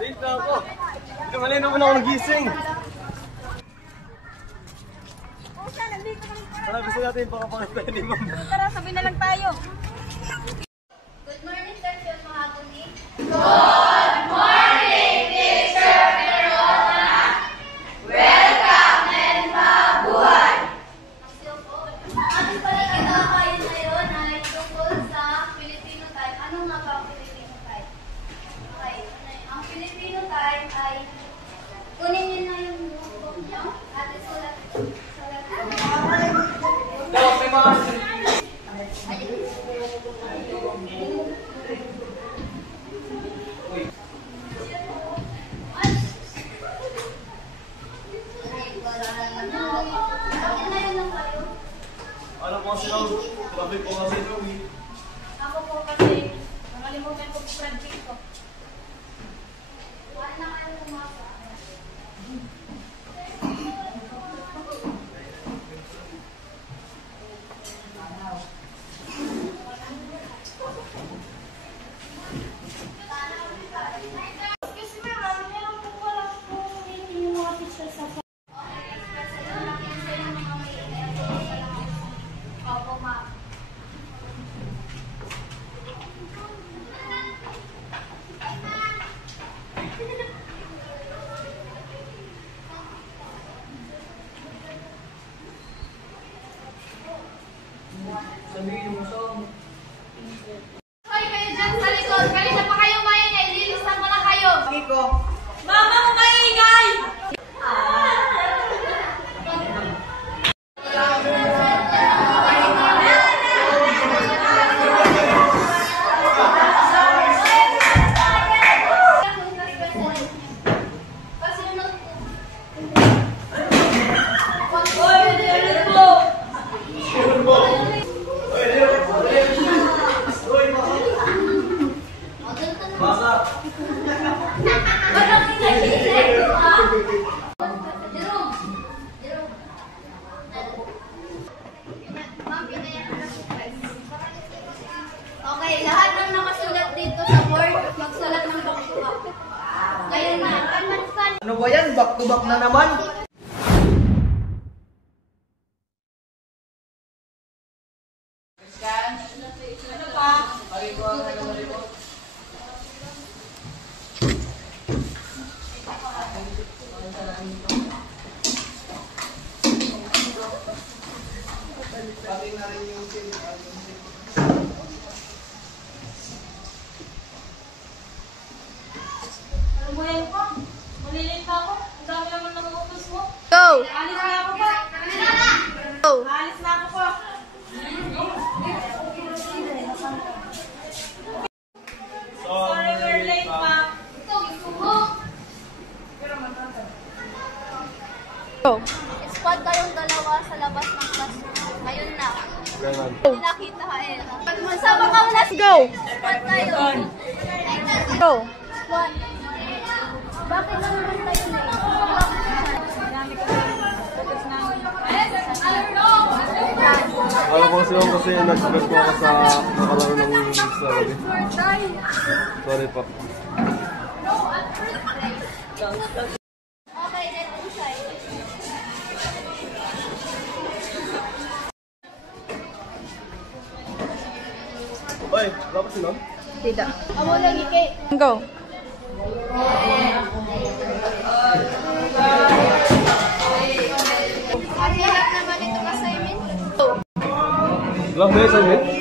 Safe na ako. Pinangalay naman ako nagising. Tara, gusto natin yung pakapakita ni Ma'am. Tara, sabi na lang tayo. Good morning, Sir John Mahagoni. Good morning, Teacher Verona. Welcome and mabuhay. Ating palikitawayan ngayon ay tungkol sa Filipino time. Ano nga ba ang Filipino time? Okay. Ang Filipino time ay kunin niyo na yung notebook niyo at isulat. Ano po sila? Grabe po kasi ito. Ako po kasi, nakalimutan ko po project ko. Wala na kayo kumasa. Excuse me, ma'am. Meron po pala po yung mga pictures sa Opo, ma'am. Hoy, kayo dyan sa likod. Kanina pa kayo maingay. Lilista mo na kayo. Mama, maingay! Basa! Okay, lahat ng nakasulat dito sa board, magsulat ng back to back. Ngayon na, Ano ba yan? Back to back na naman? Ano mo yan po? Malilate na ako. Ang dami naman ng utos mo. Go! Alis na ako po. Go! Alis na ako po. Sorry, we're late, ma'am. ito, gusto mo. Go! Squad kayong dalawa sa labas ng classroom. Ngayon na. Ganon. Nakita ka eh. Magsama ka muna. Go! Squad tayo. Go! Squad. Bakit naman tayo na Alam ko kasi ako kasi nag-sugat ko ako sa nakalaro ng sarili. Sorry pa. Okay, let's try. Oy, dapat sila? Tidak. Amo lagi kay. Go! Ang hirap naman itong assignment. Lang ba yung assignment?